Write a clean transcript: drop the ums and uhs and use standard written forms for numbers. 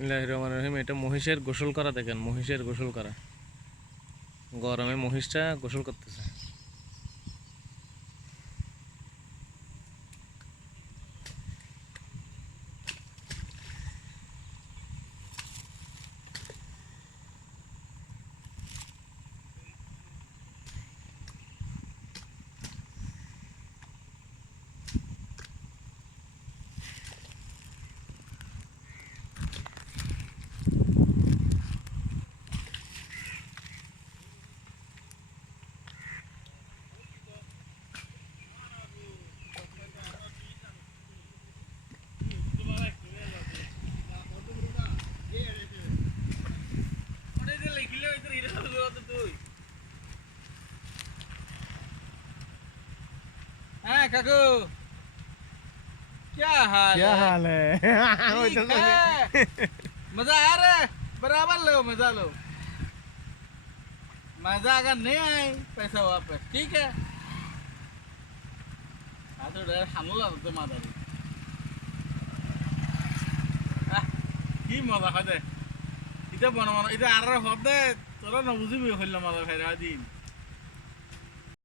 বিসমিল্লাহির রহমানির রহিম। এটা মহিষের গোসল করা, দেখেন মহিষের গোসল করা, গরমে মহিষটা গোসল করতেছে। हाँ काकू क्या हाल है ठीक है मजा आ रहा है बराबर लो मजा लो मजा अगर नहीं आए पैसा वापस ठीक है हाँ तो डर हमला तो मजा কি মজা হয় দে এটা বনা মনা এটা আর হবে তোরা না বুঝবি হইল মজা খাই দিন